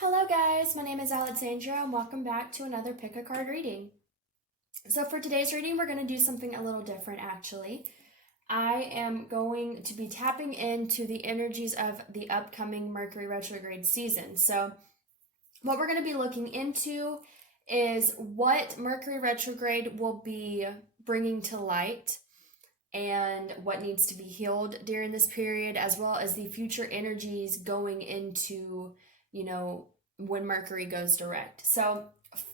Hello guys, my name is Alexandra and welcome back to another pick a card reading. So for today's reading, we're going to do something a little different actually. I am going to be tapping into the energies of the upcoming Mercury Retrograde season. So what we're going to be looking into is what Mercury Retrograde will be bringing to light and what needs to be healed during this period, as well as the future energies going into, when Mercury goes direct. So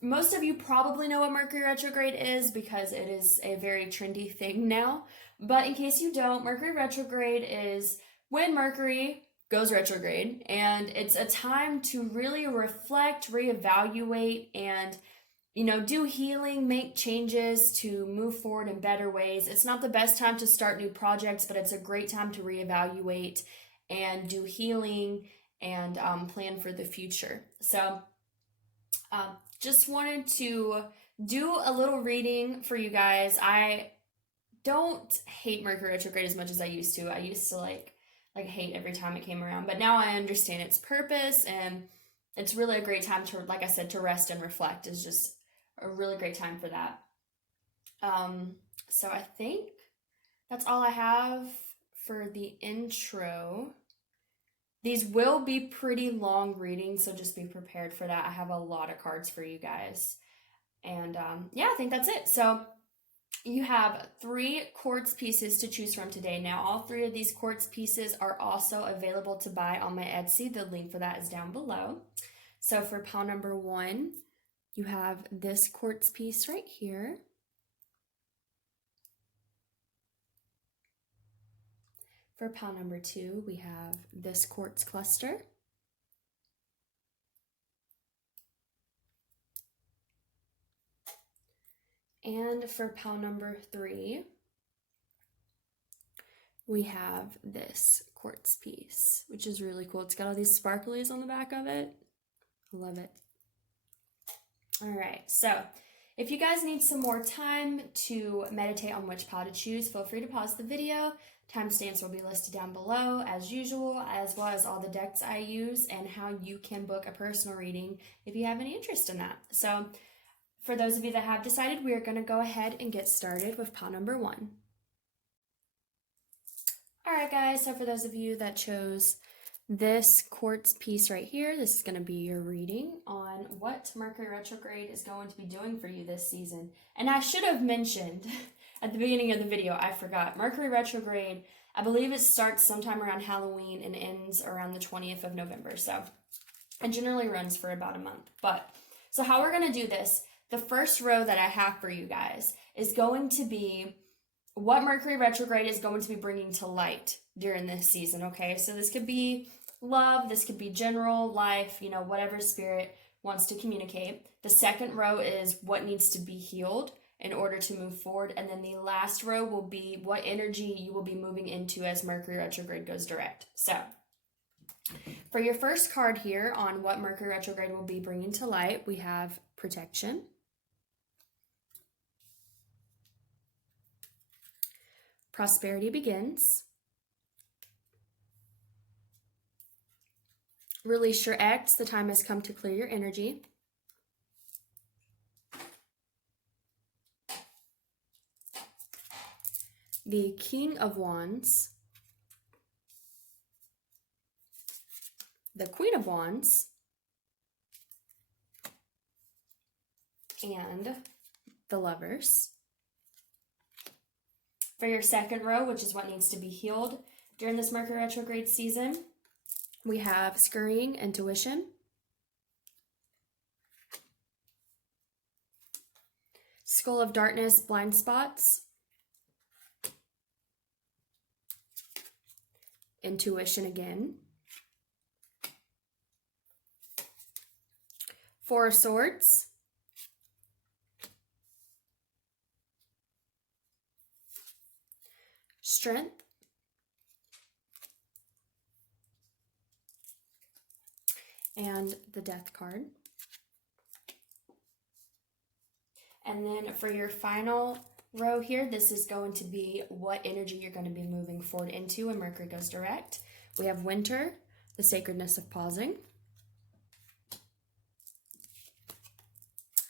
most of you probably know what Mercury retrograde is because it is a very trendy thing now. But in case you don't, Mercury retrograde is when Mercury goes retrograde, and it's a time to really reflect, reevaluate, and do healing, make changes to move forward in better ways. It's not the best time to start new projects, but it's a great time to reevaluate and do healing and plan for the future. So just wanted to do a little reading for you guys. I don't hate Mercury retrograde as much as I used to. I used to like hate every time it came around, but now I understand its purpose, and it's really a great time to, like I said, to rest and reflect is just a really great time for that. So I think that's all I have for the intro. These will be pretty long readings, so just be prepared for that. I have a lot of cards for you guys. And I think that's it. So you have 3 quartz pieces to choose from today. Now, all 3 of these quartz pieces are also available to buy on my Etsy. The link for that is down below. So for pile number 1, you have this quartz piece right here. For pile number 2, we have this quartz cluster. And for pile number 3, we have this quartz piece, which is really cool. It's got all these sparklies on the back of it. I love it. All right, so if you guys need some more time to meditate on which pile to choose, feel free to pause the video. Timestamps will be listed down below as usual, as well as all the decks I use and how you can book a personal reading if you have any interest in that. So for those of you that have decided, we are going to go ahead and get started with pile number 1. All right, guys, so for those of you that chose this quartz piece right here, this is going to be your reading on what Mercury retrograde is going to be doing for you this season. And I should have mentioned at the beginning of the video, I forgot. Mercury retrograde, I believe it starts sometime around Halloween and ends around the 20th of November. So it generally runs for about a month. So how we're going to do this, the first row that I have for you guys is going to be what Mercury retrograde is going to be bringing to light during this season, okay? So this could be love, this could be general life, whatever spirit wants to communicate. The second row is what needs to be healed in order to move forward. And then the last row will be what energy you will be moving into as Mercury retrograde goes direct. So for your first card here on what Mercury retrograde will be bringing to light, we have protection, prosperity begins, release your ex, the time has come to clear your energy, the King of Wands, the Queen of Wands, and the Lovers. For your second row, which is what needs to be healed during this Mercury retrograde season, we have scurrying intuition, skull of darkness, blind spots, intuition again, 4 of swords, strength, and the death card. And then for your final row here, this is going to be what energy you're going to be moving forward into when Mercury goes direct. We have winter, the sacredness of pausing.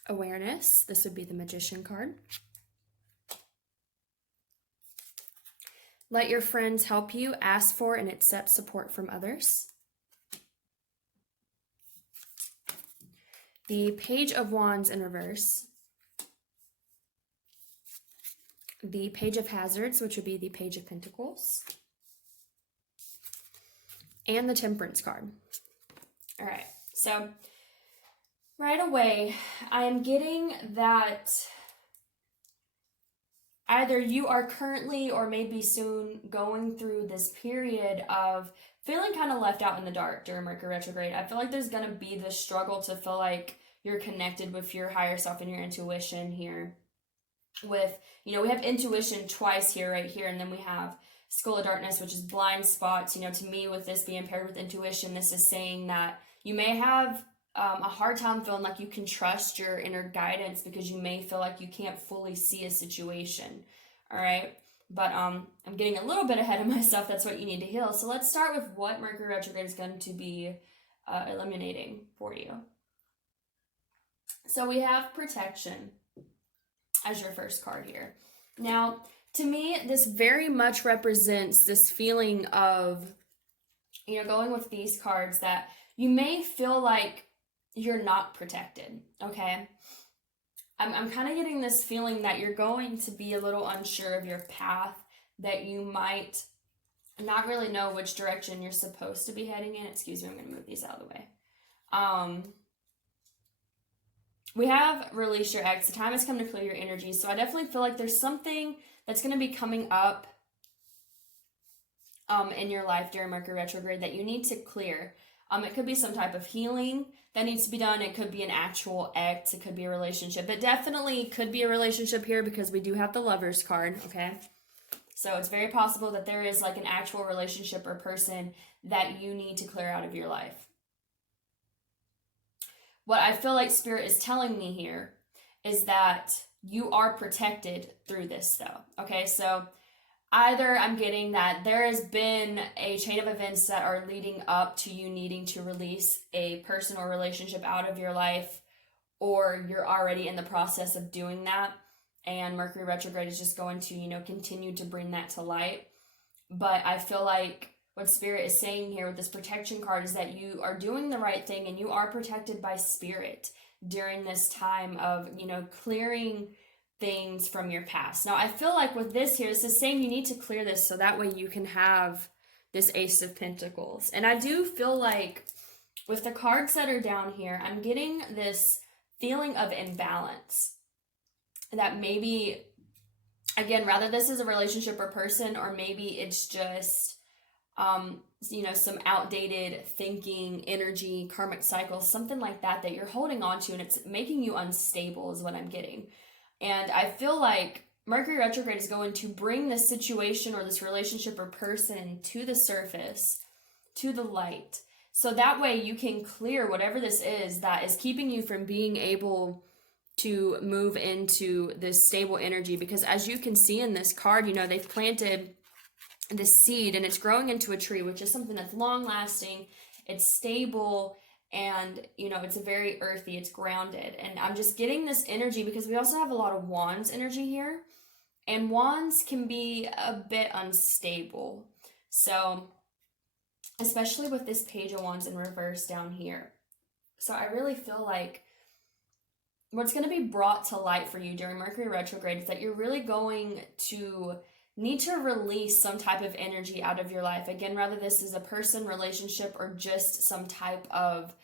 awareness. This would be the Magician card. Let your friends help you, ask for and accept support from others. The Page of Wands in reverse. The Page of Hazards, which would be the Page of Pentacles. And the Temperance card. All right, so right away, I am getting that either you are currently or maybe soon going through this period of feeling kind of left out in the dark during Mercury retrograde. I feel like there's going to be this struggle to feel like you're connected with your higher self and your intuition here. With, we have intuition twice here, right here, and then we have Skull of Darkness, which is blind spots. To me, with this being paired with intuition, this is saying that you may have a hard time feeling like you can trust your inner guidance because you may feel like you can't fully see a situation, all right? But I'm getting a little bit ahead of myself. That's what you need to heal. So let's start with what Mercury retrograde is going to be eliminating for you. So we have protection as your first card here. Now, to me, this very much represents this feeling of, going with these cards that you may feel like you're not protected, okay? I'm kind of getting this feeling that you're going to be a little unsure of your path, that you might not really know which direction you're supposed to be heading in. Excuse me, I'm going to move these out of the way. We have release your ex. The time has come to clear your energy. So I definitely feel like there's something that's going to be coming up in your life during Mercury retrograde that you need to clear. It could be some type of healing that needs to be done. It could be an actual ex. It could be a relationship. It definitely could be a relationship here because we do have the Lovers card, okay? So it's very possible that there is like an actual relationship or person that you need to clear out of your life. What I feel like Spirit is telling me here is that you are protected through this though, okay? So either I'm getting that there has been a chain of events that are leading up to you needing to release a person or relationship out of your life, or you're already in the process of doing that, and Mercury retrograde is just going to, continue to bring that to light. But I feel like what Spirit is saying here with this protection card is that you are doing the right thing and you are protected by Spirit during this time of, clearing things from your past. Now, I feel like with this here, this is saying you need to clear this so that way you can have this Ace of Pentacles. And I do feel like with the cards that are down here, I'm getting this feeling of imbalance. That maybe, again, rather this is a relationship or person, or maybe it's just, some outdated thinking, energy, karmic cycles, something like that you're holding on to, and it's making you unstable is what I'm getting. And I feel like Mercury retrograde is going to bring this situation or this relationship or person to the surface, to the light. So that way you can clear whatever this is that is keeping you from being able to move into this stable energy. Because as you can see in this card, they've planted this seed and it's growing into a tree, which is something that's long lasting, it's stable, and it's a very earthy, it's grounded. And I'm just getting this energy because we also have a lot of Wands energy here, and Wands can be a bit unstable. So especially with this Page of Wands in reverse down here. So I really feel like what's going to be brought to light for you during Mercury retrograde is that you're really going to need to release some type of energy out of your life. Again, whether this is a person, relationship, or just some type of,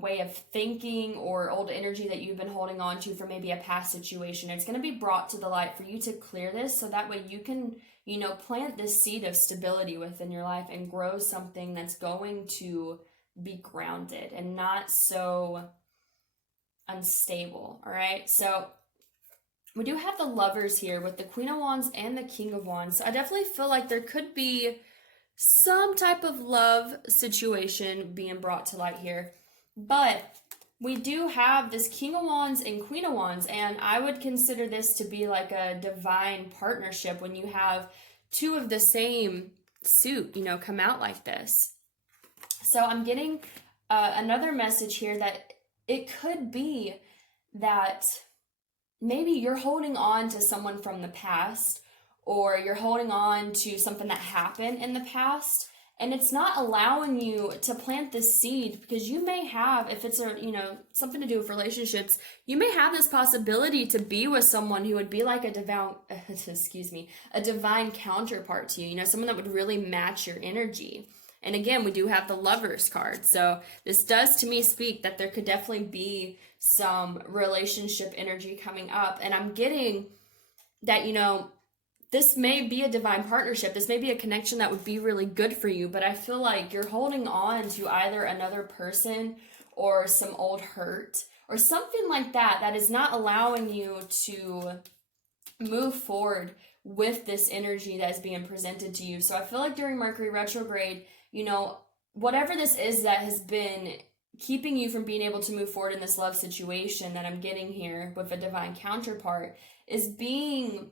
way of thinking or old energy that you've been holding on to for maybe a past situation. It's going to be brought to the light for you to clear this so that way you can, plant this seed of stability within your life and grow something that's going to be grounded and not so unstable, all right? So we do have the Lovers here with the Queen of Wands and the King of Wands. So I definitely feel like there could be some type of love situation being brought to light here. But we do have this King of Wands and Queen of Wands, and I would consider this to be like a divine partnership when you have two of the same suit, come out like this. So I'm getting another message here that it could be that maybe you're holding on to someone from the past, or you're holding on to something that happened in the past, and it's not allowing you to plant this seed, because you may have, if it's something to do with relationships, you may have this possibility to be with someone who would be like a divine counterpart to you, someone that would really match your energy. And again, we do have the Lovers card. So this does to me speak that there could definitely be some relationship energy coming up. And I'm getting that, this may be a divine partnership. This may be a connection that would be really good for you, but I feel like you're holding on to either another person or some old hurt or something like that that is not allowing you to move forward with this energy that's being presented to you. So I feel like during Mercury retrograde, whatever this is that has been keeping you from being able to move forward in this love situation that I'm getting here with a divine counterpart is being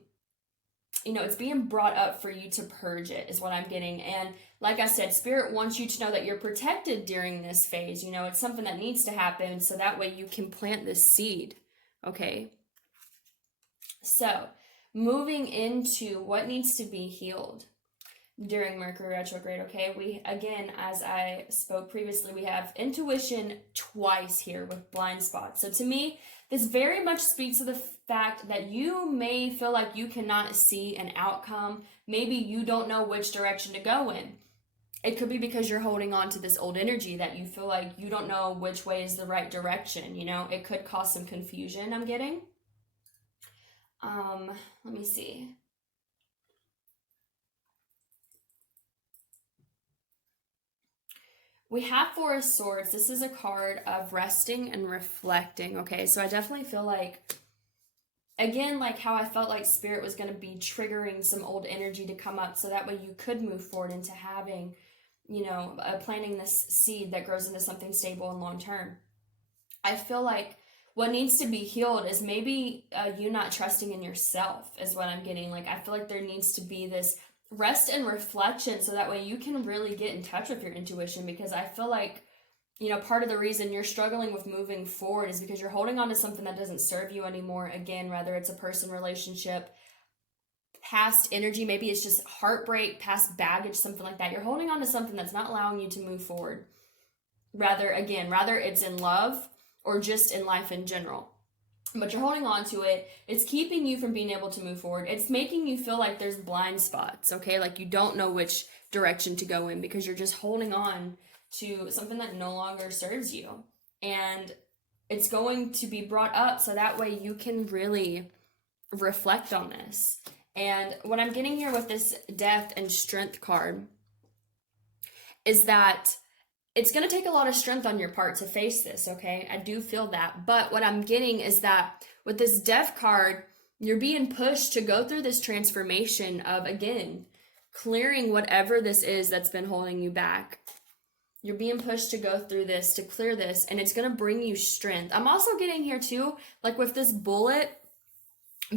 it's being brought up for you to purge it, is what I'm getting. And like I said, Spirit wants you to know that you're protected during this phase. It's something that needs to happen so that way you can plant this seed. Okay. So moving into what needs to be healed during Mercury retrograde. Okay. We, again, as I spoke previously, we have intuition twice here with blind spots. So to me, this very much speaks to the fact that you may feel like you cannot see an outcome. Maybe you don't know which direction to go in. It could be because you're holding on to this old energy that you feel like you don't know which way is the right direction. It could cause some confusion, I'm getting. Let me see. We have Four of Swords. This is a card of resting and reflecting. Okay, so I definitely feel like, again, like how I felt like Spirit was going to be triggering some old energy to come up so that way you could move forward into having, planting this seed that grows into something stable and long term. I feel like what needs to be healed is maybe you not trusting in yourself is what I'm getting. Like, I feel like there needs to be this rest and reflection so that way you can really get in touch with your intuition, because I feel like part of the reason you're struggling with moving forward is because you're holding on to something that doesn't serve you anymore. Again, whether it's a person, relationship, past energy, maybe it's just heartbreak, past baggage, something like that. You're holding on to something that's not allowing you to move forward. Rather it's in love or just in life in general. But you're holding on to it. It's keeping you from being able to move forward. It's making you feel like there's blind spots, okay? Like you don't know which direction to go in because you're just holding on to something that no longer serves you. And it's going to be brought up so that way you can really reflect on this. And what I'm getting here with this Death and Strength card is that it's going to take a lot of strength on your part to face this, okay? I do feel that. But what I'm getting is that with this Death card, you're being pushed to go through this transformation of, again, clearing whatever this is that's been holding you back. You're being pushed to go through this, to clear this, and it's going to bring you strength. I'm also getting here too, like with this bullet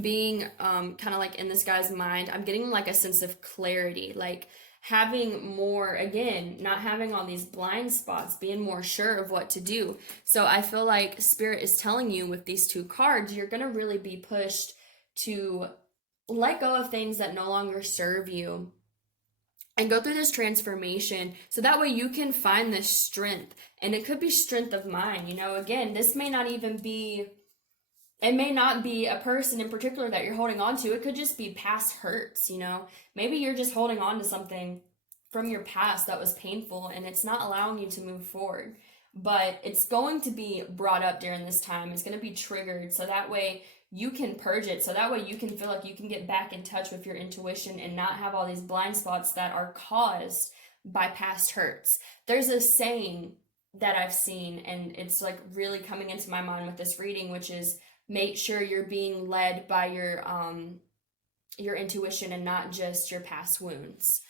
being kind of like in this guy's mind, I'm getting like a sense of clarity, like having more, again, not having all these blind spots, being more sure of what to do. So I feel like Spirit is telling you with these two cards, you're going to really be pushed to let go of things that no longer serve you and go through this transformation so that way you can find this strength. And it could be strength of mind. Again, this may not even be, it may not be a person in particular that you're holding on to. It could just be past hurts, Maybe you're just holding on to something from your past that was painful and it's not allowing you to move forward. But it's going to be brought up during this time. It's going to be triggered so that way you can purge it. So that way you can feel like you can get back in touch with your intuition and not have all these blind spots that are caused by past hurts. There's a saying that I've seen, and it's like really coming into my mind with this reading, which is, make sure you're being led by your intuition and not just your past wounds.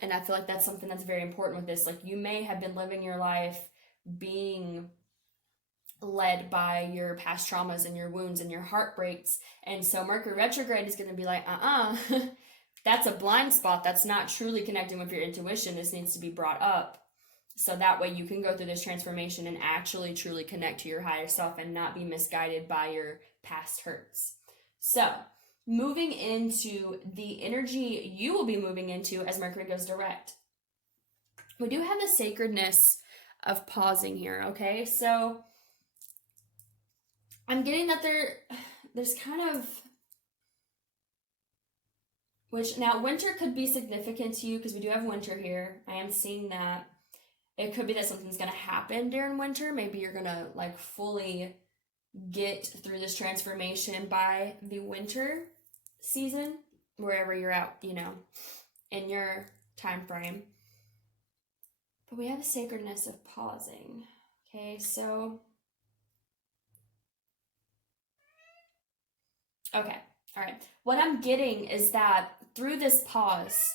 And I feel like that's something that's very important with this. Like, you may have been living your life being led by your past traumas and your wounds and your heartbreaks. And so Mercury retrograde is going to be like, that's a blind spot. That's not truly connecting with your intuition. This needs to be brought up. So that way you can go through this transformation and actually truly connect to your higher self and not be misguided by your past hurts. So, moving into the energy you will be moving into as Mercury goes direct. We do have the sacredness of pausing here, okay? So, I'm getting that there's kind of, which now winter could be significant to you because we do have winter here. I am seeing that. It could be that something's going to happen during winter. Maybe you're going to like fully get through this transformation by the winter season, wherever you're at, you know, in your time frame. But we have a sacredness of pausing. Okay, so okay, all right. What I'm getting is that through this pause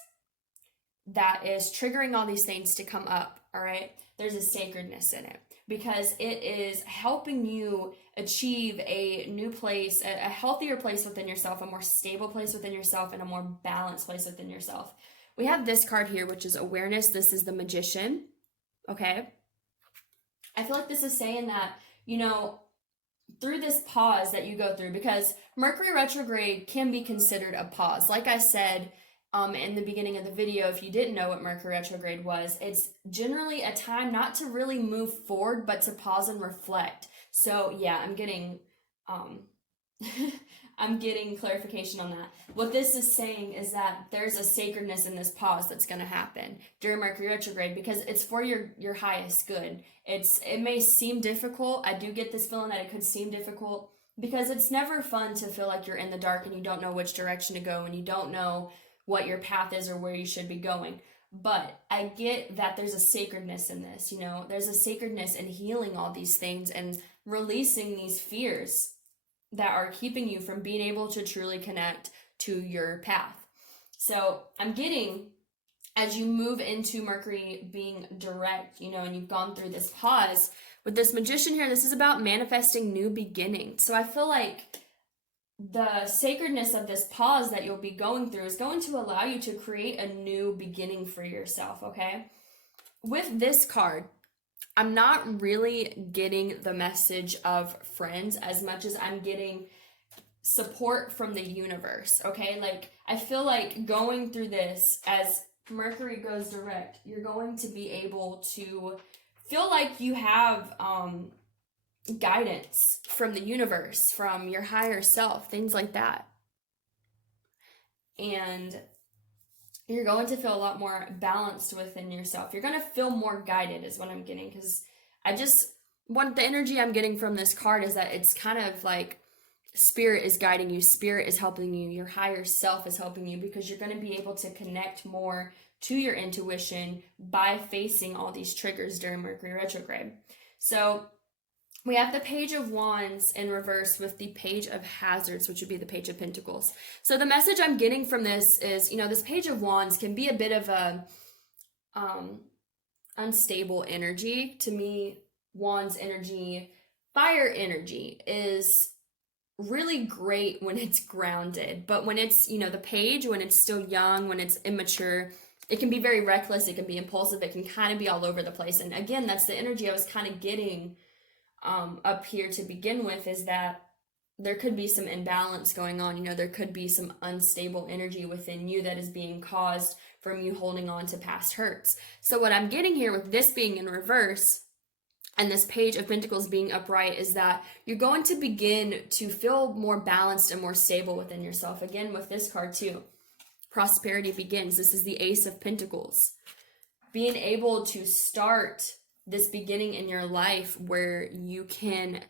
that is triggering all these things to come up, all right, there's a sacredness in it because it is helping you achieve a new place, a healthier place within yourself, a more stable place within yourself, and a more balanced place within yourself. We have this card here, which is awareness. This is the Magician, okay? I feel like this is saying that, you know, through this pause that you go through, because Mercury retrograde can be considered a pause. Like I said in the beginning of the video, if you didn't know what Mercury retrograde was, it's generally a time not to really move forward, but to pause and reflect. So yeah, I'm getting I'm getting clarification on that. What this is saying is that there's a sacredness in this pause that's going to happen during Mercury retrograde because it's for your highest good. It may seem difficult. I do get this feeling that it could seem difficult because it's never fun to feel like you're in the dark and you don't know which direction to go and you don't know what your path is or where you should be going. But I get that there's a sacredness in this, you know, there's a sacredness in healing all these things and releasing these fears that are keeping you from being able to truly connect to your path. So I'm getting, as you move into Mercury being direct, you know, and you've gone through this pause, with this Magician here, this is about manifesting new beginnings. So I feel like the sacredness of this pause that you'll be going through is going to allow you to create a new beginning for yourself, okay? With this card, I'm not really getting the message of friends as much as I'm getting support from the universe, okay? Like, I feel like going through this, as Mercury goes direct, you're going to be able to feel like you have guidance from the universe, from your higher self, things like that. And you're going to feel a lot more balanced within yourself. You're going to feel more guided is what I'm getting, because the energy I'm getting from this card is that it's kind of like spirit is guiding you, spirit is helping you, your higher self is helping you, because you're going to be able to connect more to your intuition by facing all these triggers during Mercury retrograde. So we have the Page of Wands in reverse with the Page of Hazards, which would be the Page of Pentacles. So the message I'm getting from this is, you know, this Page of Wands can be a bit of a unstable energy. To me, Wands energy, fire energy is really great when it's grounded. But when it's, you know, the page, when it's still young, when it's immature, it can be very reckless, it can be impulsive, it can kind of be all over the place. And again, that's the energy I was kind of getting up here to begin with, is that there could be some imbalance going on. You know, there could be some unstable energy within you that is being caused from you holding on to past hurts. So what I'm getting here with this being in reverse and this Page of Pentacles being upright is that you're going to begin to feel more balanced and more stable within yourself. Again, with this card too, prosperity begins. This is the Ace of Pentacles. Being able to start this beginning in your life where you can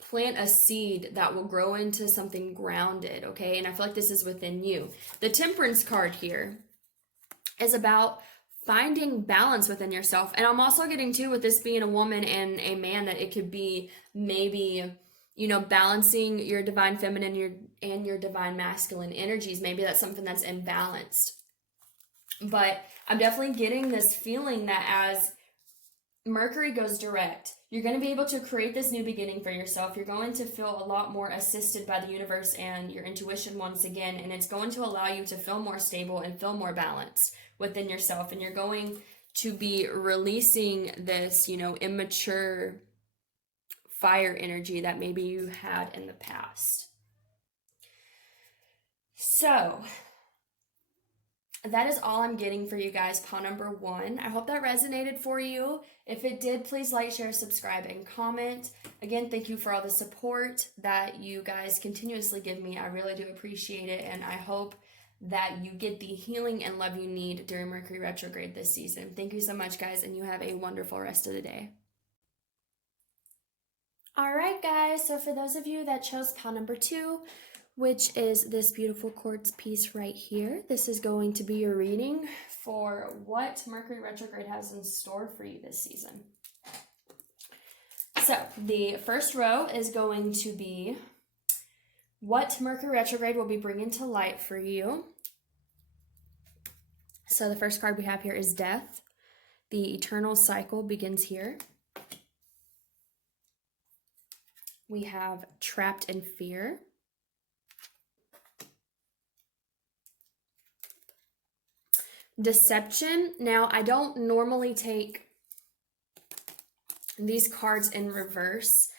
plant a seed that will grow into something grounded, okay? And I feel like this is within you. The Temperance card here is about finding balance within yourself. And I'm also getting too, with this being a woman and a man, that it could be maybe, you know, balancing your divine feminine and your divine masculine energies. Maybe that's something that's imbalanced. But I'm definitely getting this feeling that as Mercury goes direct, you're going to be able to create this new beginning for yourself. You're going to feel a lot more assisted by the universe and your intuition once again, and it's going to allow you to feel more stable and feel more balanced within yourself. And you're going to be releasing this, immature fire energy that maybe you had in the past. So that is all I'm getting for you guys, pile number 1. I hope that resonated for you. If it did, please like, share, subscribe, and comment. Again, thank you for all the support that you guys continuously give me. I really do appreciate it, and I hope that you get the healing and love you need during Mercury retrograde this season. Thank you so much, guys, and you have a wonderful rest of the day. All right, guys, so for those of you that chose pile number 2, which is this beautiful quartz piece right here, this is going to be your reading for what Mercury retrograde has in store for you this season. So the first row is going to be what Mercury retrograde will be bringing to light for you. So the first card we have here is Death. The eternal cycle begins here. We have Trapped in Fear. Deception. Now, I don't normally take these cards in reverse,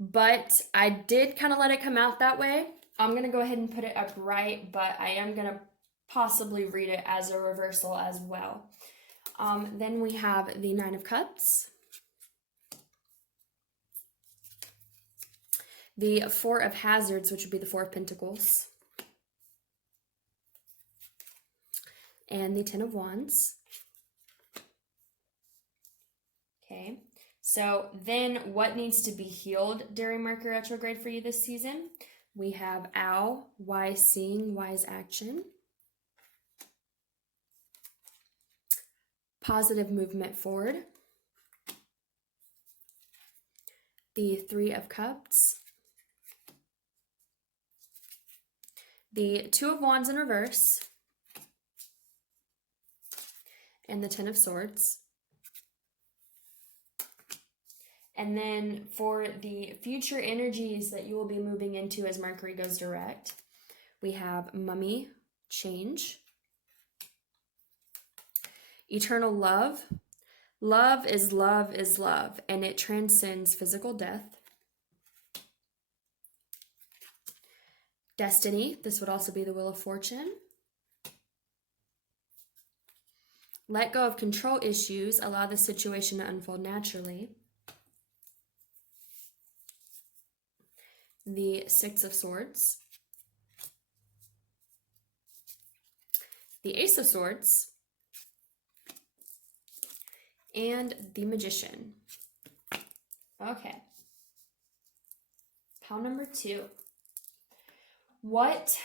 but I did kind of let it come out that way. I'm going to go ahead and put it upright, but I am going to possibly read it as a reversal as well. Then we have the Nine of Cups, the Four of Hazards, which would be the Four of Pentacles, and the Ten of Wands. Okay, so then what needs to be healed during Mercury retrograde for you this season? We have Owl, Wise Seeing, Wise Action. Positive movement forward. The Three of Cups. The Two of Wands in reverse. And the Ten of Swords. And then for the future energies that you will be moving into as Mercury goes direct, we have Mummy, Change. Eternal Love. Love is love is love, and it transcends physical death. Destiny. This would also be the Wheel of Fortune. Let go of control issues. Allow the situation to unfold naturally. The Six of Swords. The Ace of Swords. And the Magician. Okay. Pile number 2. What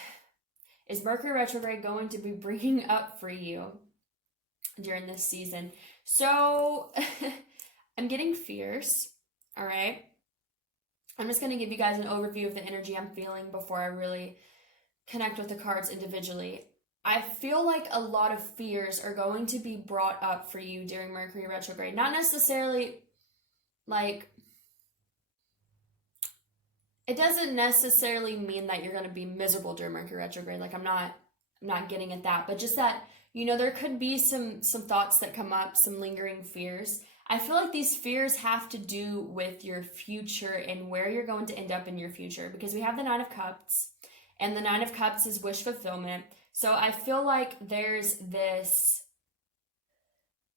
is Mercury retrograde going to be bringing up for you during this season? So I'm getting fears. All right. I'm just going to give you guys an overview of the energy I'm feeling before I really connect with the cards individually. I feel like a lot of fears are going to be brought up for you during Mercury retrograde. Not necessarily like, it doesn't necessarily mean that you're going to be miserable during Mercury retrograde. Like I'm not getting at that, but just that, there could be some thoughts that come up, some lingering fears. I feel like these fears have to do with your future and where you're going to end up in your future, because we have the Nine of Cups, and the Nine of Cups is wish fulfillment. So I feel like there's this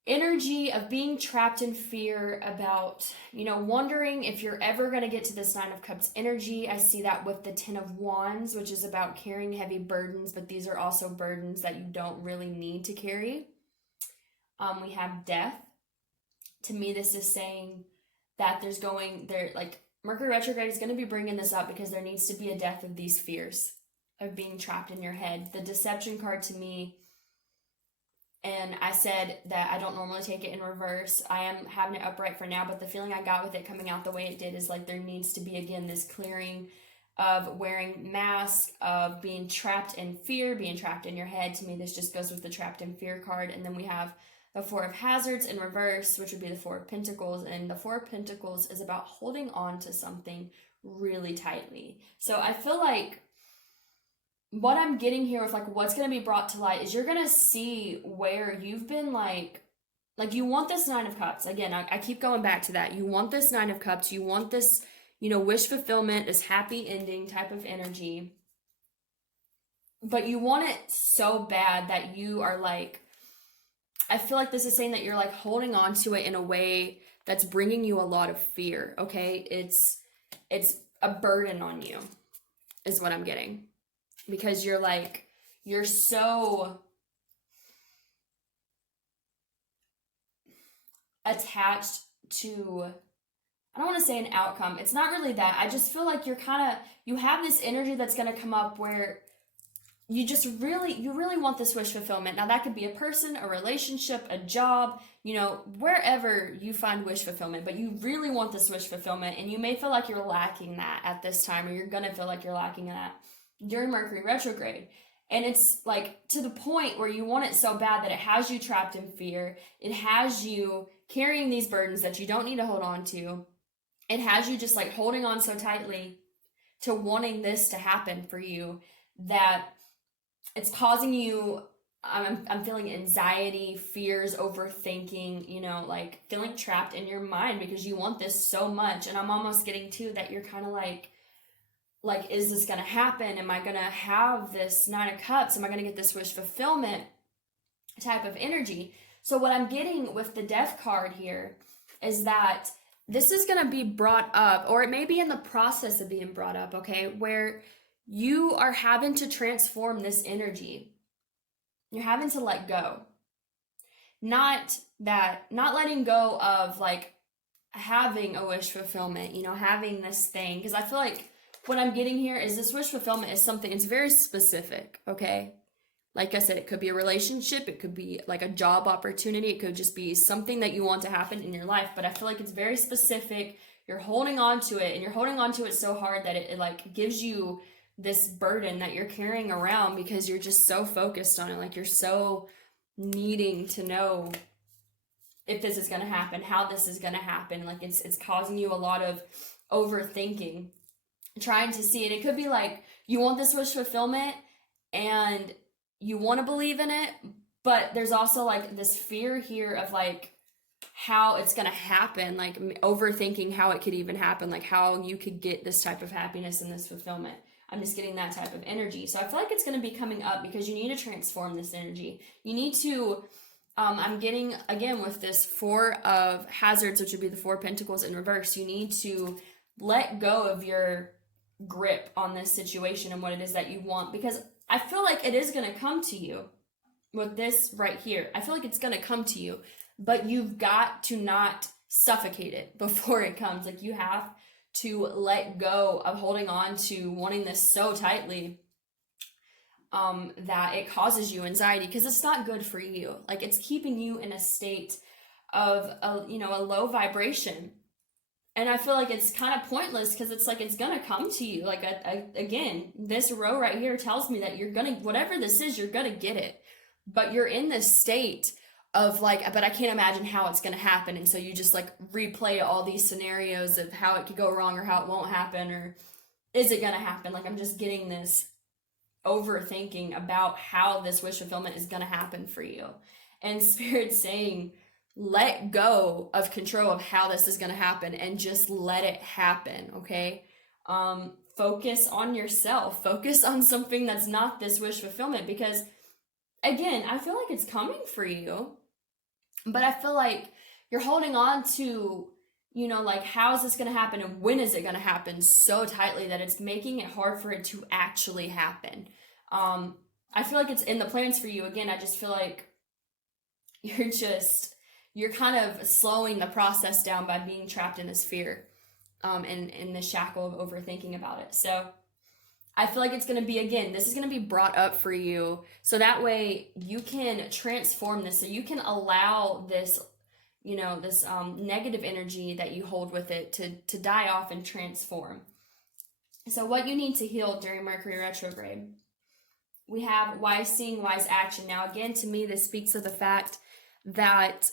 energy of being trapped in fear about, wondering if you're ever going to get to this Nine of Cups energy. I see that with the Ten of Wands, which is about carrying heavy burdens, but these are also burdens that you don't really need to carry. We have Death. To me, this is saying that Mercury retrograde is going to be bringing this up because there needs to be a death of these fears of being trapped in your head. The Deception card to me, and I said that I don't normally take it in reverse. I am having it upright for now, but the feeling I got with it coming out the way it did is like there needs to be, again, this clearing of wearing masks, of being trapped in fear, being trapped in your head. To me, this just goes with the Trapped in Fear card. And then we have the Four of Hazards in reverse, which would be the Four of Pentacles. And the Four of Pentacles is about holding on to something really tightly. So I feel like what I'm getting here with what's going to be brought to light is you're going to see where you've been like you want this Nine of Cups. Again, I keep going back to that. You want this Nine of Cups. You want this, wish fulfillment, this happy ending type of energy. But you want it so bad that you are like, I feel like this is saying that you're like holding on to it in a way that's bringing you a lot of fear, okay? It's a burden on you, is what I'm getting. Because you're so attached to, I don't want to say an outcome. It's not really that. I just feel like you have this energy that's going to come up where you really want this wish fulfillment. Now that could be a person, a relationship, a job, wherever you find wish fulfillment, but you really want this wish fulfillment, and you may feel like you're lacking that at this time, or you're going to feel like you're lacking that during Mercury retrograde. And it's like to the point where you want it so bad that it has you trapped in fear. It has you carrying these burdens that you don't need to hold on to. It has you just like holding on so tightly to wanting this to happen for you that it's causing you, I'm feeling anxiety, fears, overthinking, like feeling trapped in your mind because you want this so much. And I'm almost getting to that you're kind of like, is this going to happen? Am I going to have this Nine of Cups? Am I going to get this wish fulfillment type of energy? So what I'm getting with the Death card here is that this is going to be brought up, or it may be in the process of being brought up, okay, where you are having to transform this energy. You're having to let go. Not letting go of like having a wish fulfillment, having this thing. Because I feel like what I'm getting here is this wish fulfillment is something, it's very specific, okay? Like I said, it could be a relationship, it could be like a job opportunity, it could just be something that you want to happen in your life, but I feel like it's very specific. You're holding on to it, and you're holding on to it so hard that it like gives you this burden that you're carrying around because you're just so focused on it. Like you're so needing to know if this is going to happen, how this is going to happen. Like it's causing you a lot of overthinking, trying to see it. It could be like you want this wish fulfillment and you want to believe in it, but there's also like this fear here of like how it's going to happen, like overthinking how it could even happen, like how you could get this type of happiness and this fulfillment. I'm just getting that type of energy. So I feel like it's going to be coming up because you need to transform this energy. You need to, I'm getting, again, with this Four of Hazards, which would be the Four of Pentacles in reverse, you need to let go of your grip on this situation and what it is that you want, because I feel like it is going to come to you with this right here. I feel like it's going to come to you, but you've got to not suffocate it before it comes. Like you have to let go of holding on to wanting this so tightly that it causes you anxiety, because it's not good for you. Like it's keeping you in a state of a low vibration. And I feel like it's kind of pointless because it's like it's gonna come to you. Like again, this row right here tells me that you're gonna, whatever this is, you're gonna get it. But you're in this state of like, but I can't imagine how it's gonna happen. And so you just like replay all these scenarios of how it could go wrong or how it won't happen, or is it gonna happen? Like I'm just getting this overthinking about how this wish fulfillment is gonna happen for you. And Spirit's saying, let go of control of how this is going to happen and just let it happen, okay? Focus on yourself. Focus on something that's not this wish fulfillment, because, again, I feel like it's coming for you, but I feel like you're holding on to, like, how is this going to happen and when is it going to happen so tightly that it's making it hard for it to actually happen. I feel like it's in the plans for you. Again, I just feel like you're kind of slowing the process down by being trapped in this fear and in the shackle of overthinking about it. So I feel like it's going to be, again, this is going to be brought up for you so that way you can transform this, so you can allow this, this negative energy that you hold with it to die off and transform. So what you need to heal during Mercury retrograde, we have wise seeing, wise action. Now, again, to me, this speaks of the fact that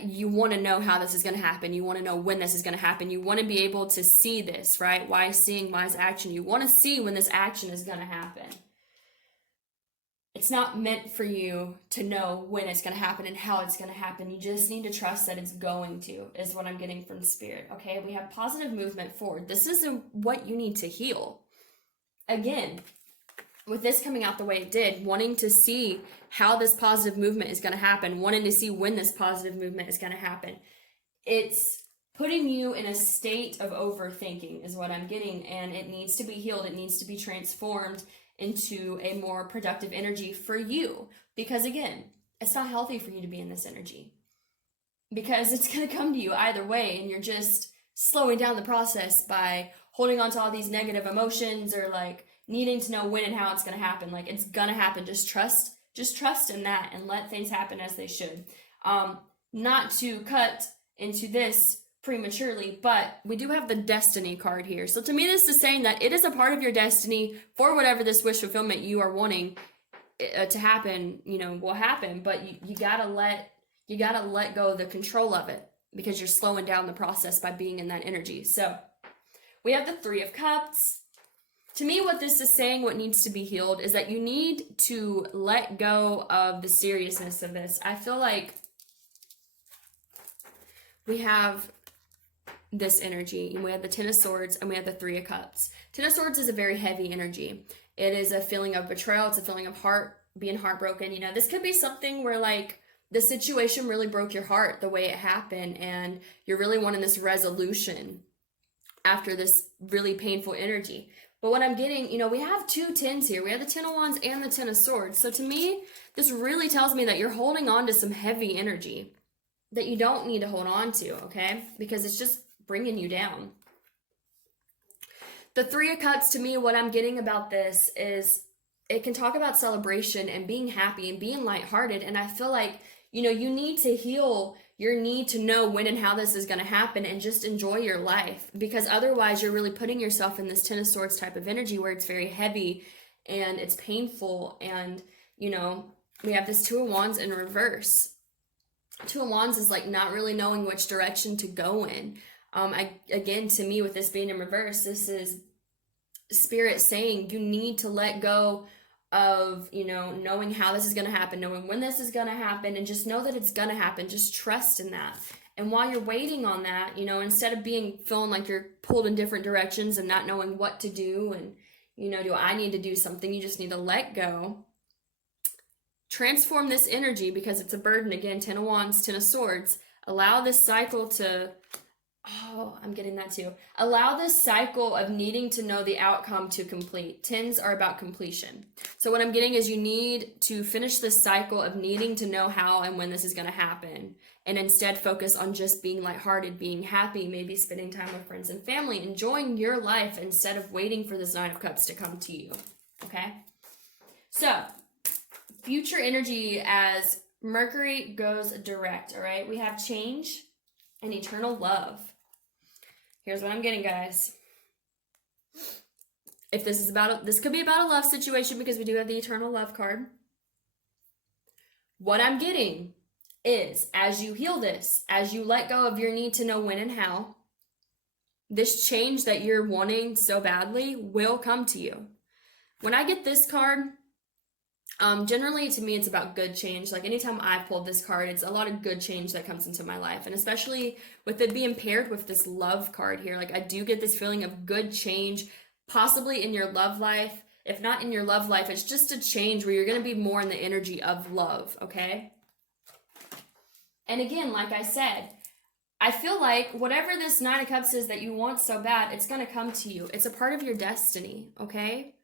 you want to know how this is going to happen. You want to know when this is going to happen. You want to be able to see this, right? Wise seeing, wise action. You want to see when this action is going to happen. It's not meant for you to know when it's going to happen and how it's going to happen. You just need to trust that it's going to, is what I'm getting from Spirit. Okay, we have positive movement forward. This isn't what you need to heal. Again, with this coming out the way it did, wanting to see how this positive movement is going to happen, wanting to see when this positive movement is going to happen, it's putting you in a state of overthinking is what I'm getting, and it needs to be healed. It needs to be transformed into a more productive energy for you, because again, it's not healthy for you to be in this energy, because it's going to come to you either way, and you're just slowing down the process by holding on to all these negative emotions, or like needing to know when and how it's going to happen. Like, it's going to happen. Just trust in that and let things happen as they should. Not to cut into this prematurely, but we do have the Destiny card here. So to me, this is saying that it is a part of your destiny for whatever this wish fulfillment you are wanting to happen, will happen. But you gotta let go of the control of it, because you're slowing down the process by being in that energy. So we have the Three of Cups. To me, what this is saying, what needs to be healed, is that you need to let go of the seriousness of this. I feel like we have this energy, and we have the Ten of Swords, and we have the Three of Cups. Ten of Swords is a very heavy energy. It is a feeling of betrayal. It's a feeling of being heartbroken. This could be something where like the situation really broke your heart the way it happened, and you're really wanting this resolution after this really painful energy. But what I'm getting, we have two tens here. We have the Ten of Wands and the Ten of Swords. So to me, this really tells me that you're holding on to some heavy energy that you don't need to hold on to, okay? Because it's just bringing you down. The Three of Cups, to me, what I'm getting about this is it can talk about celebration and being happy and being lighthearted. And I feel like, you need to heal your need to know when and how this is going to happen, and just enjoy your life, because otherwise you're really putting yourself in this Ten of Swords type of energy where it's very heavy and it's painful. And, we have this Two of Wands in reverse. Two of Wands is like not really knowing which direction to go in. Again, to me, with this being in reverse, this is Spirit saying you need to let go of, knowing how this is going to happen, knowing when this is going to happen, and just know that it's going to happen. Just trust in that. And while you're waiting on that, instead of feeling like you're pulled in different directions and not knowing what to do, and, do I need to do something? You just need to let go. Transform this energy, because it's a burden. Again, Ten of Wands, Ten of Swords. Allow this cycle to... Oh, I'm getting that too. Allow this cycle of needing to know the outcome to complete. Tens are about completion. So what I'm getting is you need to finish this cycle of needing to know how and when this is going to happen, and instead focus on just being lighthearted, being happy, maybe spending time with friends and family, enjoying your life instead of waiting for this Nine of Cups to come to you. Okay? So, future energy as Mercury goes direct, all right? We have change and eternal love. Here's what I'm getting, guys. If this is this could be about a love situation, because we do have the eternal love card. What I'm getting is, as you heal this, as you let go of your need to know when and how, this change that you're wanting so badly will come to you. When I get this card, generally to me it's about good change. Like anytime I've pulled this card, it's a lot of good change that comes into my life, and especially with it being paired with this love card here, like I do get this feeling of good change, possibly in your love life. If not in your love life, it's just a change where you're going to be more in the energy of love, okay? And again, like I said, I feel like whatever this Nine of Cups is that you want so bad, it's going to come to you. It's a part of your destiny, okay?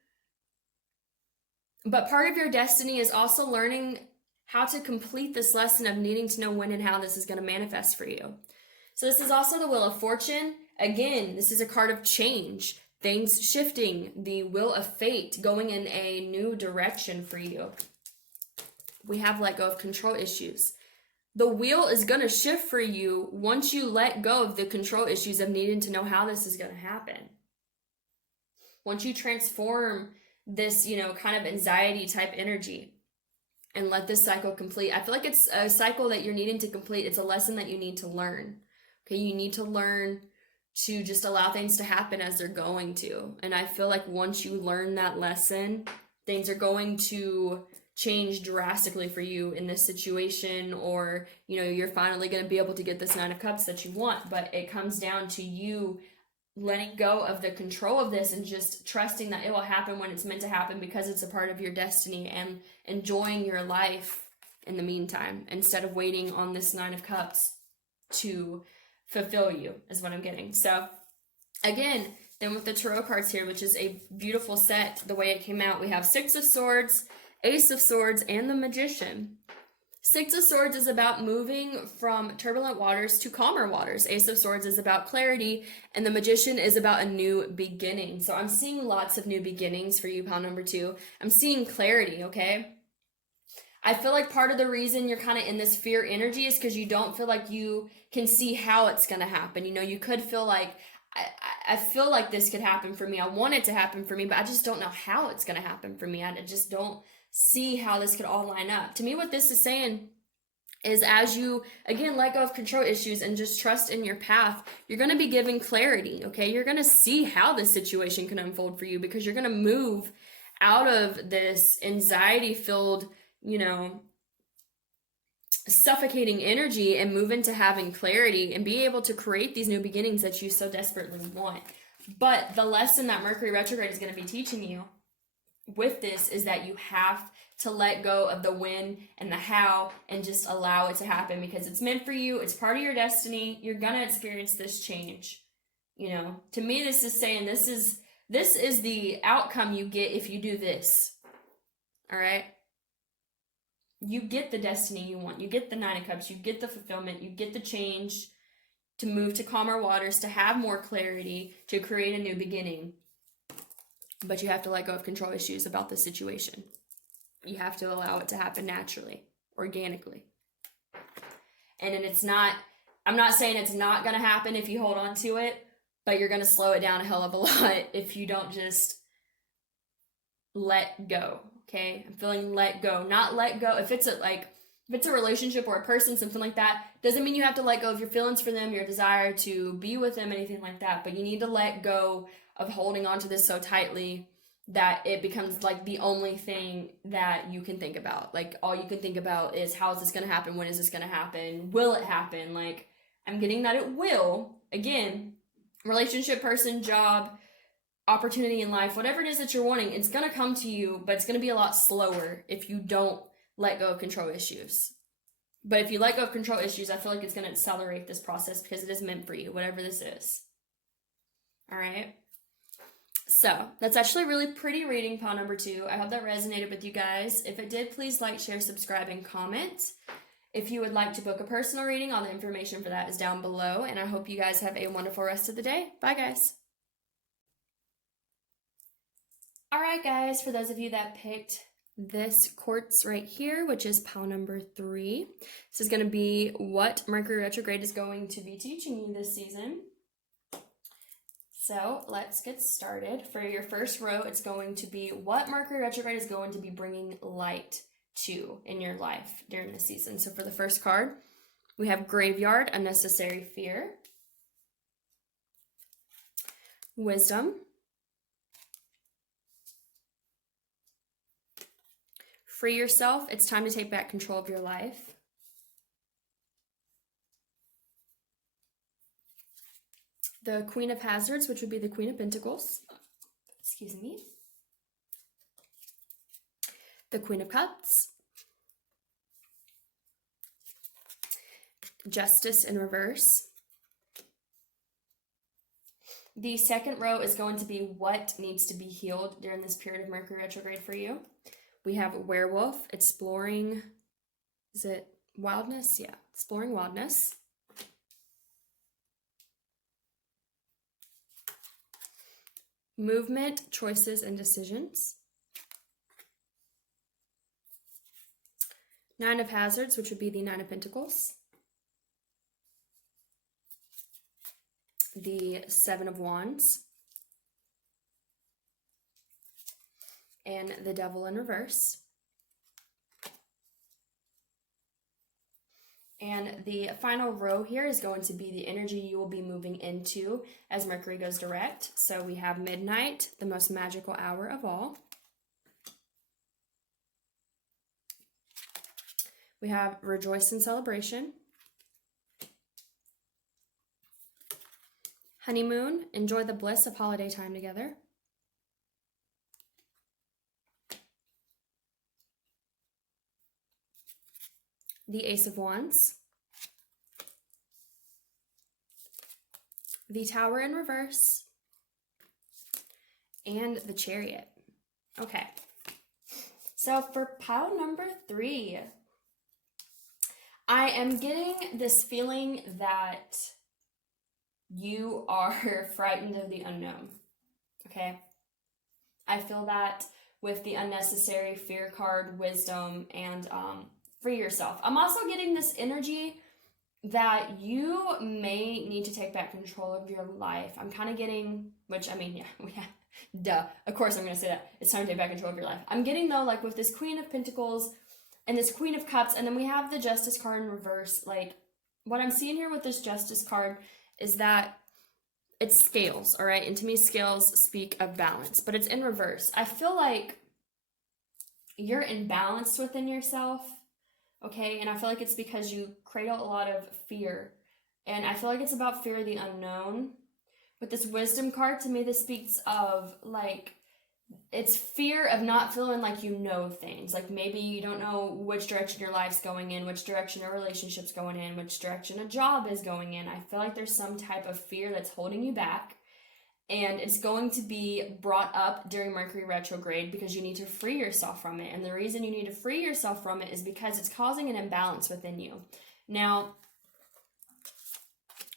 But part of your destiny is also learning how to complete this lesson of needing to know when and how this is going to manifest for you. So this is also the Wheel of Fortune. Again, this is a card of change, things shifting, the Wheel of Fate going in a new direction for you. We have let go of control issues. The wheel is going to shift for you once you let go of the control issues of needing to know how this is going to happen. Once you transform this, kind of anxiety type energy and let this cycle complete. I feel like it's a cycle that you're needing to complete. It's a lesson that you need to learn. Okay, you need to learn to just allow things to happen as they're going to. And I feel like once you learn that lesson, things are going to change drastically for you in this situation, or you're finally going to be able to get this Nine of Cups that you want. But it comes down to you letting go of the control of this and just trusting that it will happen when it's meant to happen, because it's a part of your destiny, and enjoying your life in the meantime instead of waiting on this Nine of Cups to fulfill you, is what I'm getting. So again, then with the tarot cards here, which is a beautiful set, the way it came out, we have Six of Swords, Ace of Swords, and the Magician. Six of Swords is about moving from turbulent waters to calmer waters. Ace of Swords is about clarity, and the Magician is about a new beginning. So I'm seeing lots of new beginnings for you, pile number 2. I'm seeing clarity, okay? I feel like part of the reason you're kind of in this fear energy is because you don't feel like you can see how it's going to happen. You could feel like, I feel like this could happen for me. I want it to happen for me, but I just don't know how it's going to happen for me. I just don't see how this could all line up. To me, what this is saying is, as you, again, let go of control issues and just trust in your path, you're going to be given clarity, okay? You're going to see how this situation can unfold for you, because you're going to move out of this anxiety-filled, suffocating energy and move into having clarity and be able to create these new beginnings that you so desperately want. But the lesson that Mercury Retrograde is going to be teaching you with this is that you have to let go of the when and the how and just allow it to happen, because it's meant for you. It's part of your destiny. You're going to experience this change. To me, this is saying this is the outcome you get if you do this. All right? You get the destiny you want. You get the Nine of Cups. You get the fulfillment. You get the change to move to calmer waters, to have more clarity, to create a new beginning. But you have to let go of control issues about the situation. You have to allow it to happen naturally, organically. And then I'm not saying it's not going to happen if you hold on to it, but you're going to slow it down a hell of a lot if you don't just let go. Okay, I'm feeling let go, not let go. If it's a relationship or a person, something like that, doesn't mean you have to let go of your feelings for them, your desire to be with them, anything like that. But you need to let go of holding on to this so tightly that it becomes like the only thing that you can think about. Like, all you can think about is, how is this going to happen? When is this going to happen? Will it happen? Like, I'm getting that it will. Again, relationship, person, job, opportunity in life, whatever it is that you're wanting, it's going to come to you, but it's going to be a lot slower if you don't let go of control issues. But if you let go of control issues, I feel like it's going to accelerate this process, because it is meant for you, whatever this is. All right? So, that's actually a really pretty reading, pile number 2. I hope that resonated with you guys. If it did, please like, share, subscribe, and comment. If you would like to book a personal reading, all the information for that is down below. And I hope you guys have a wonderful rest of the day. Bye, guys. Alright guys, for those of you that picked this quartz right here, which is pile number 3, this is going to be what Mercury Retrograde is going to be teaching you this season. So let's get started. For your first row, it's going to be what Mercury Retrograde is going to be bringing light to in your life during the season. So for the first card, we have Graveyard, Unnecessary Fear, Wisdom, Free Yourself, it's time to take back control of your life. The Queen of Hazards, which would be the Queen of Pentacles. Excuse me. The Queen of Cups. Justice in reverse. The second row is going to be what needs to be healed during this period of Mercury retrograde for you. We have Werewolf, exploring, is it wildness? Yeah, exploring wildness. Movement, choices, and decisions. Nine of Hazards, which would be the Nine of Pentacles. The Seven of Wands. And the Devil in reverse. And the final row here is going to be the energy you will be moving into as Mercury goes direct. So we have midnight, the most magical hour of all. We have rejoice and celebration. Honeymoon, enjoy the bliss of holiday time together. The Ace of Wands. The Tower in reverse. And the Chariot. Okay. So for pile number 3, I am getting this feeling that you are frightened of the unknown. Okay? I feel that with the unnecessary fear card, wisdom, and free yourself. I'm also getting this energy that you may need to take back control of your life. I'm kind of getting, which I mean, yeah, duh. Of course I'm going to say that. It's time to take back control of your life. I'm getting though, like with this Queen of Pentacles and this Queen of Cups, and then we have the Justice card in reverse. Like what I'm seeing here with this Justice card is that it's scales, all right? And to me, scales speak of balance, but it's in reverse. I feel like you're imbalanced within yourself. Okay, and I feel like it's because you cradle a lot of fear. And I feel like it's about fear of the unknown. With this Wisdom card, to me, this speaks of, like, it's fear of not feeling like you know things. Like, maybe you don't know which direction your life's going in, which direction a relationship's going in, which direction a job is going in. I feel like there's some type of fear that's holding you back. And it's going to be brought up during Mercury Retrograde because you need to free yourself from it. And the reason you need to free yourself from it is because it's causing an imbalance within you. Now,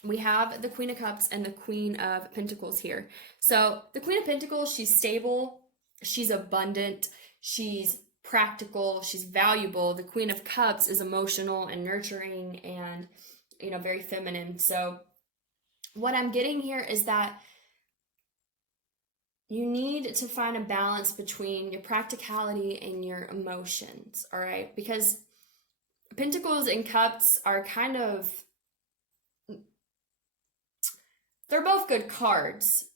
we have the Queen of Cups and the Queen of Pentacles here. So the Queen of Pentacles, she's stable, she's abundant, she's practical, she's valuable. The Queen of Cups is emotional and nurturing and, very feminine. So what I'm getting here is that you need to find a balance between your practicality and your emotions, all right? Because Pentacles and Cups are kind of, they're both good cards.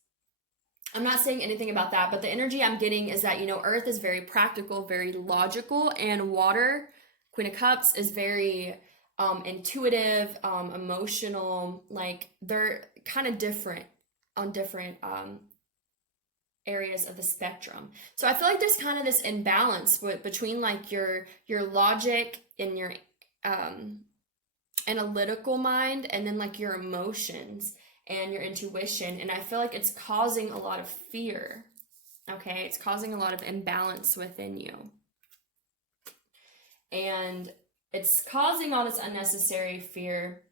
I'm not saying anything about that, but the energy I'm getting is that, Earth is very practical, very logical, and water, Queen of Cups, is very intuitive, emotional. Like, they're kind of different on different areas of the spectrum. So I feel like there's kind of this imbalance between like your logic and your analytical mind, and then like your emotions and your intuition. And I feel like it's causing a lot of fear. Okay, it's causing a lot of imbalance within you, and it's causing all this unnecessary fear,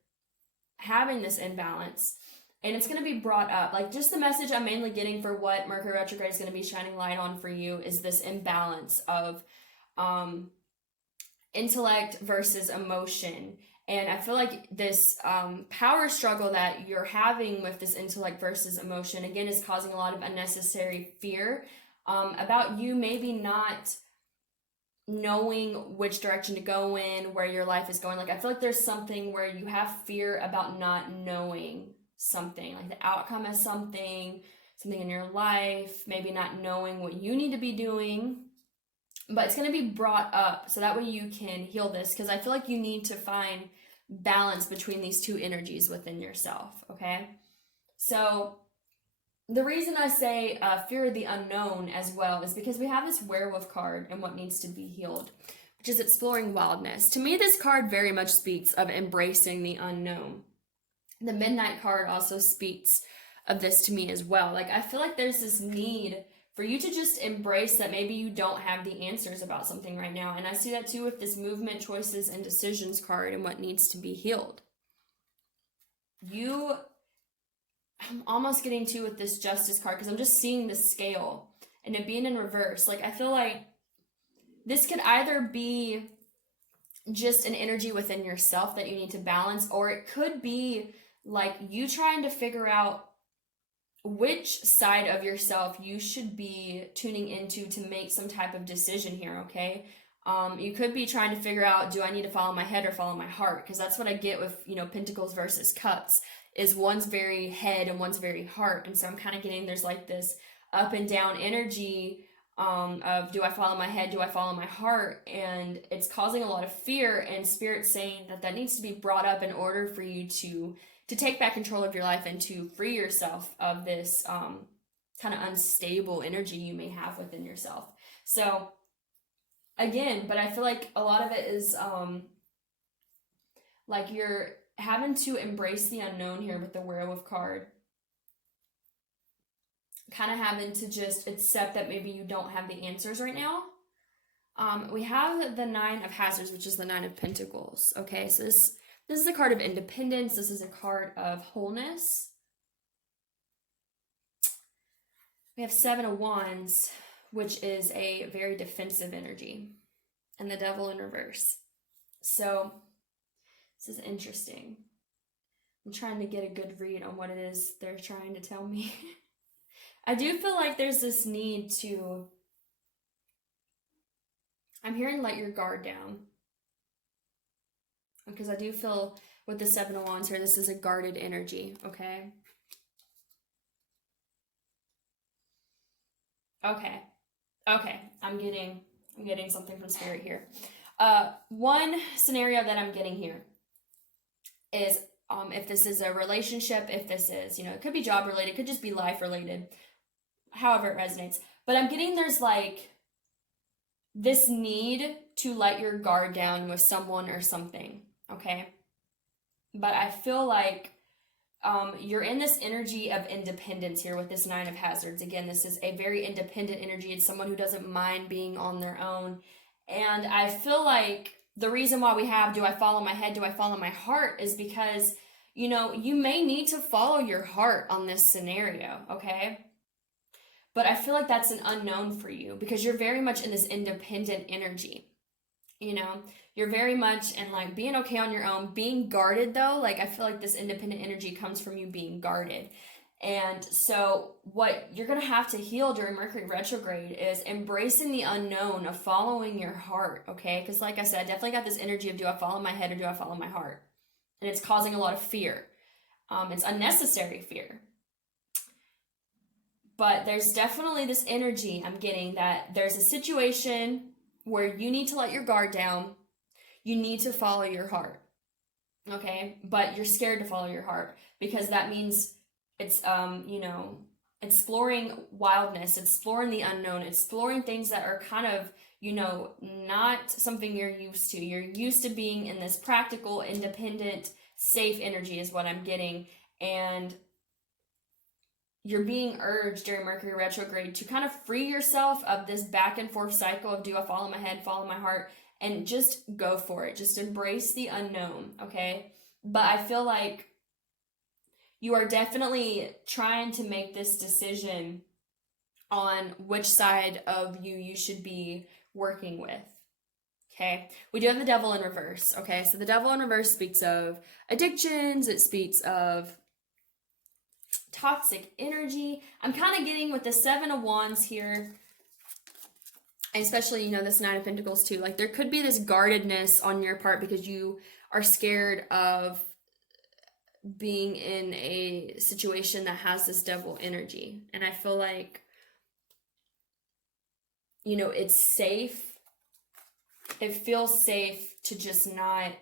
having this imbalance. And it's going to be brought up. Like, just the message I'm mainly getting for what Mercury Retrograde is going to be shining light on for you is this imbalance of intellect versus emotion. And I feel like this power struggle that you're having with this intellect versus emotion, again, is causing a lot of unnecessary fear about you maybe not knowing which direction to go in, where your life is going. Like, I feel like there's something where you have fear about not knowing something, like the outcome of something in your life, maybe not knowing what you need to be doing, but it's going to be brought up so that way you can heal this, because I feel like you need to find balance between these two energies within yourself, okay? So the reason I say fear of the unknown as well is because we have this Werewolf card and what needs to be healed, which is exploring wildness. To me, this card very much speaks of embracing the unknown. The Midnight card also speaks of this to me as well. Like, I feel like there's this need for you to just embrace that maybe you don't have the answers about something right now. And I see that too with this Movement, Choices, and Decisions card and what needs to be healed. I'm almost getting to with this Justice card because I'm just seeing the scale and it being in reverse. Like, I feel like this could either be just an energy within yourself that you need to balance, or it could be like you trying to figure out which side of yourself you should be tuning into to make some type of decision here, okay? You could be trying to figure out, do I need to follow my head or follow my heart? Because that's what I get with, Pentacles versus Cups, is one's very head and one's very heart. And so I'm kind of getting there's like this up and down energy of do I follow my head, do I follow my heart, and it's causing a lot of fear, and Spirit's saying that that needs to be brought up in order for you to take back control of your life and to free yourself of this kind of unstable energy you may have within yourself. So again, but I feel like a lot of it is like you're having to embrace the unknown here with the Werewolf card. Kind of having to just accept that maybe you don't have the answers right now. We have the Nine of Hazards, which is the Nine of Pentacles. Okay, so this is a card of independence. This is a card of wholeness. We have Seven of Wands, which is a very defensive energy, and the Devil in reverse. So this is interesting. I'm trying to get a good read on what it is they're trying to tell me. I do feel like there's this need to, I'm hearing let your guard down. Because I do feel with the Seven of Wands here, this is a guarded energy, okay? Okay, I'm getting something from Spirit here. One scenario that I'm getting here is if this is a relationship, if this is, it could be job related, it could just be life related, however it resonates. But I'm getting there's like this need to let your guard down with someone or something, okay? But I feel like you're in this energy of independence here with this Nine of Hazards. Again, this is a very independent energy. It's someone who doesn't mind being on their own. And I feel like the reason why we have do I follow my head, do I follow my heart is because, you may need to follow your heart on this scenario, okay? But I feel like that's an unknown for you because you're very much in this independent energy. You're very much in like being okay on your own, being guarded though. Like I feel like this independent energy comes from you being guarded. And so what you're going to have to heal during Mercury retrograde is embracing the unknown of following your heart. Okay. Because like I said, I definitely got this energy of do I follow my head or do I follow my heart? And it's causing a lot of fear. It's unnecessary fear. But there's definitely this energy I'm getting that there's a situation where you need to let your guard down. You need to follow your heart. Okay? But you're scared to follow your heart because that means it's, exploring wildness, exploring the unknown, exploring things that are kind of, not something you're used to. You're used to being in this practical, independent, safe energy is what I'm getting. And you're being urged during Mercury retrograde to kind of free yourself of this back and forth cycle of do I follow my head, follow my heart, and just go for it. Just embrace the unknown, okay? But I feel like you are definitely trying to make this decision on which side of you should be working with, okay? We do have the Devil in reverse, okay? So the Devil in reverse speaks of addictions. It speaks of toxic energy. I'm kind of getting with the Seven of Wands here, and especially, this Nine of Pentacles too. Like there could be this guardedness on your part because you are scared of being in a situation that has this devil energy. And I feel like, it's safe. It feels safe to just not.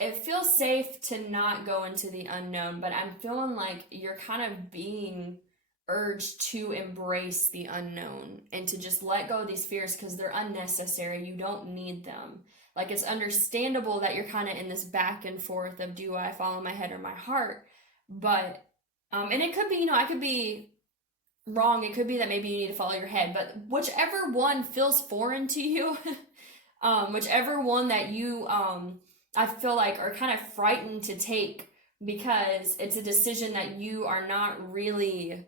It feels safe to not go into the unknown, but I'm feeling like you're kind of being urged to embrace the unknown and to just let go of these fears because they're unnecessary. You don't need them. Like it's understandable that you're kind of in this back and forth of do I follow my head or my heart? But, and it could be, I could be wrong. It could be that maybe you need to follow your head, but whichever one feels foreign to you, whichever one that you, I feel like are kind of frightened to take because it's a decision that you are not really,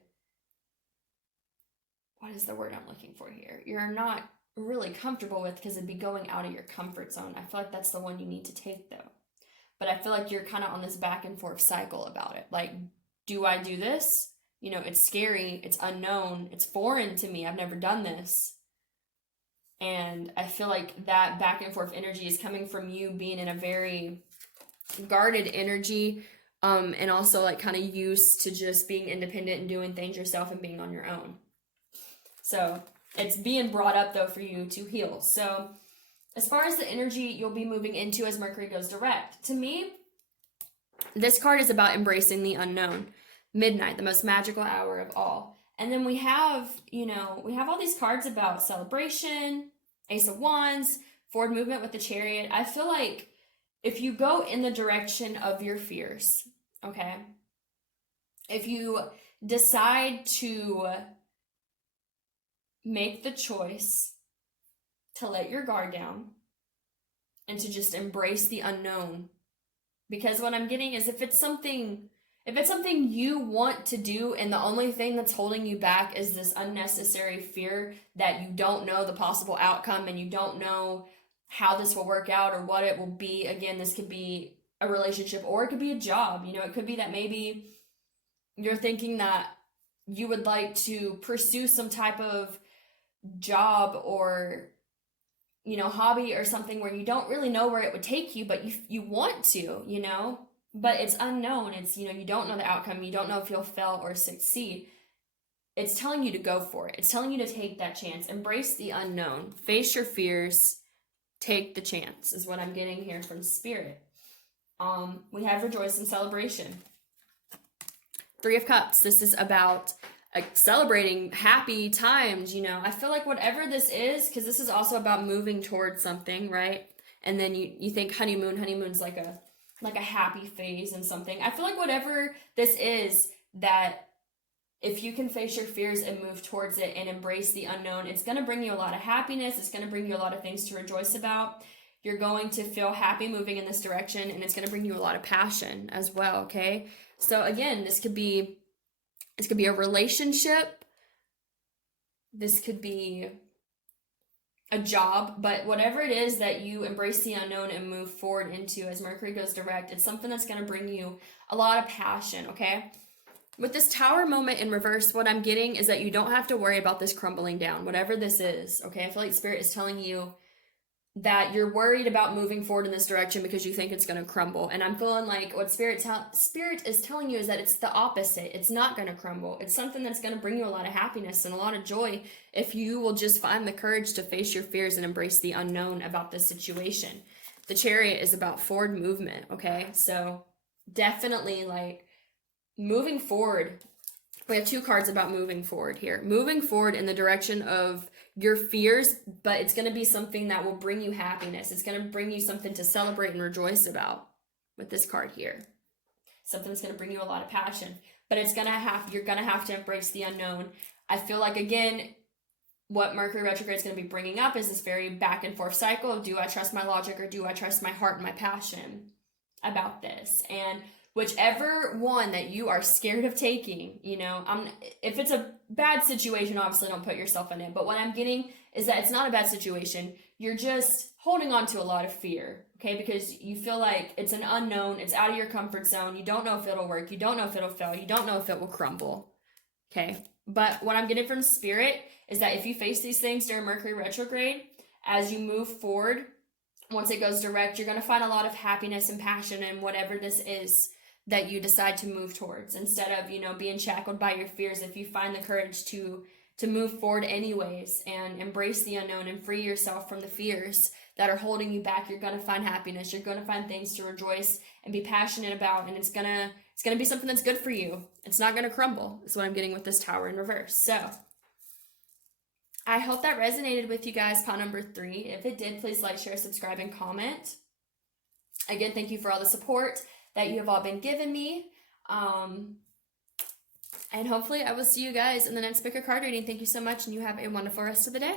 what is the word I'm looking for here? You're not really comfortable with because it'd be going out of your comfort zone. I feel like that's the one you need to take though. But I feel like you're kind of on this back and forth cycle about it. Like, do I do this? It's scary. It's unknown. It's foreign to me. I've never done this. And I feel like that back and forth energy is coming from you being in a very guarded energy. and also like kind of used to just being independent and doing things yourself and being on your own. So it's being brought up though for you to heal. So as far as the energy you'll be moving into as Mercury goes direct, to me, this card is about embracing the unknown. Midnight, the most magical hour of all. And then we have, we have all these cards about celebration, Ace of Wands, forward movement with the Chariot. I feel like if you go in the direction of your fears, okay, if you decide to make the choice to let your guard down and to just embrace the unknown, because what I'm getting is if it's something you want to do and the only thing that's holding you back is this unnecessary fear that you don't know the possible outcome and you don't know how this will work out or what it will be. Again, this could be a relationship or it could be a job. It could be that maybe you're thinking that you would like to pursue some type of job or hobby or something where you don't really know where it would take you, but you want to, but it's unknown. It's, you don't know the outcome. You don't know if you'll fail or succeed. It's telling you to go for it. It's telling you to take that chance. Embrace the unknown. Face your fears. Take the chance is what I'm getting here from Spirit. We have rejoice and celebration. Three of Cups. This is about celebrating happy times. I feel like whatever this is, because this is also about moving towards something, right? And then you think honeymoon's like a happy phase and something. I feel like whatever this is, that if you can face your fears and move towards it and embrace the unknown, it's going to bring you a lot of happiness. It's going to bring you a lot of things to rejoice about. You're going to feel happy moving in this direction, and it's going to bring you a lot of passion as well, okay? So again, this could be a relationship. This could be a job, but whatever it is that you embrace the unknown and move forward into as Mercury goes direct, it's something that's going to bring you a lot of passion, okay? With this Tower moment in reverse, what I'm getting is that you don't have to worry about this crumbling down, whatever this is, okay? I feel like Spirit is telling you that you're worried about moving forward in this direction because you think it's going to crumble. And I'm feeling like what Spirit is telling you is that it's the opposite. It's not going to crumble. It's something that's going to bring you a lot of happiness and a lot of joy if you will just find the courage to face your fears and embrace the unknown about this situation. The Chariot is about forward movement, okay? So definitely like moving forward. We have two cards about moving forward here. Moving forward in the direction of your fears, but it's going to be something that will bring you happiness. It's going to bring you something to celebrate and rejoice about with this card here. Something that's going to bring you a lot of passion, but you're going to have to embrace the unknown. I feel like, again, what Mercury Retrograde is going to be bringing up is this very back and forth cycle of, do I trust my logic or do I trust my heart and my passion about this? And whichever one that you are scared of taking, if it's a bad situation, obviously don't put yourself in it. But what I'm getting is that it's not a bad situation. You're just holding on to a lot of fear, okay? Because you feel like it's an unknown. It's out of your comfort zone. You don't know if it'll work. You don't know if it'll fail. You don't know if it will crumble, okay? But what I'm getting from Spirit is that if you face these things during Mercury Retrograde, as you move forward, once it goes direct, you're going to find a lot of happiness and passion in whatever this is that you decide to move towards, instead of, being shackled by your fears. If you find the courage to move forward anyways and embrace the unknown and free yourself from the fears that are holding you back, you're going to find happiness. You're going to find things to rejoice and be passionate about, and it's going to be something that's good for you. It's not going to crumble. Is what I'm getting with this Tower in reverse. So I hope that resonated with you guys, pile number 3. If it did, please like, share, subscribe, and comment. Again, thank you for all the support that you have all been giving me. And hopefully I will see you guys in the next pick a card reading. Thank you so much, and you have a wonderful rest of the day.